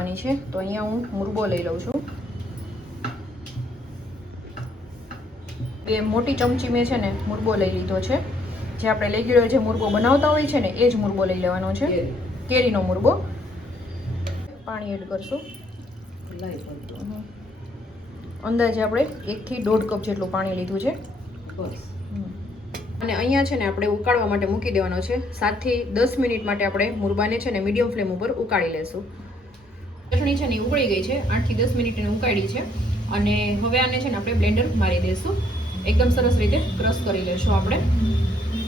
બનાવવાની છે. તો અહીંયા હું મુરબો લઈ લઉં છું. બે મોટી ચમચી મેં છે ને મુરબો લઈ લીધો છે. જે આપણે રેગ્યુલર જે મુરબો બનાવતા હોય છે ને એ જ મુરબો લઈ લેવાનો છે, કેરીનો મુરબો. પાણી એડ કરશું. અંદાજે આપણે 1 થી 1.5 કપ જેટલું પાણી લીધું છે. અને અહીંયા છે ને આપણે ઉકાળવા માટે મૂકી દેવાનો છે. 7 થી 10 મિનિટ માટે આપણે મુરબાને છે ને મીડિયમ ફ્લેમ ઉપર ઉકાળી લેશું. ચટણી છે ને ઉકળી ગઈ છે. 8 થી 10 મિનિટ એને ઉકાળી છે. અને હવે આને છે ને આપણે બ્લેન્ડર મારી દઈશું. એકદમ સરસ રીતે ક્રશ કરી લેશું આપણે.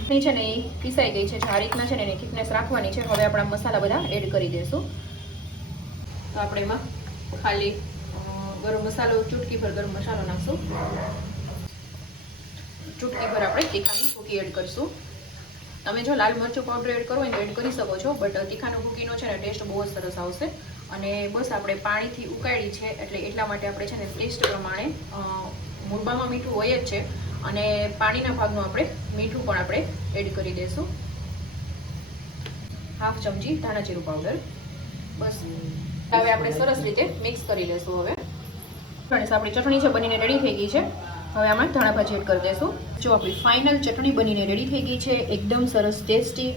ચટણી છે ને એ પીસાઈ ગઈ છે. આ રીતના છે ને એની થિકનેસ રાખવાની છે. હવે આપણા મસાલા બધા એડ કરી દઈશું. તો આપણે એમાં ખાલી ગરમ મસાલો, ચૂટકી ભર ગરમ મસાલો નાખશું. ચૂટકી ભર આપણે તીખાની ભૂકી એડ કરશું. તમે જો લાલ મરચું પાવડર એડ કરવો હોય તો એડ કરી શકો છો, બટ તીખાનો ભૂકીનો છે ને ટેસ્ટ બહુ જ સરસ આવશે. અને બસ આપણે પાણીથી ઉકાળી છે એટલે એટલા માટે આપણે છે ને ટેસ્ટ પ્રમાણે મુરબામાં મીઠું હોય જ છે અને પાણીના ભાગનું આપણે મીઠું પણ આપણે એડ કરી દઈશું. 1/2 ચમચી ધાણા જીરું પાવડર. બસ હવે આપણે સરસ રીતે મિક્સ કરી લઈશું. હવે આપણી ચટણી છે બનીને રેડી થઈ ગઈ છે. હવે આમાં ધાણા ભાજી એડ કરી દઈશું. જો આપણી ફાઇનલ ચટણી બનીને રેડી થઈ ગઈ છે. એકદમ સરસ ટેસ્ટી,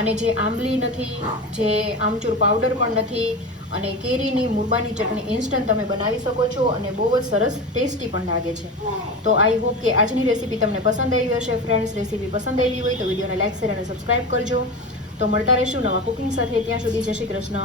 અને જે આંબલી નથી, જે આમચૂર પાવડર પણ નથી, અને કેરીની મુરબાની ચટણી ઇન્સ્ટન્ટ તમે બનાવી શકો છો અને બહુ જ સરસ ટેસ્ટી પણ લાગે છે. તો આઈ હોપ કે આજની રેસીપી તમને પસંદ આવી હશે. ફ્રેન્ડ્સ, રેસીપી પસંદ આવી હોય તો વિડીયોને લાઈક, શેર અને સબસ્ક્રાઈબ કરજો. તો મળતા રહીશું નવા કુકિંગ સાથે. ત્યાં સુધી જય શ્રી કૃષ્ણ.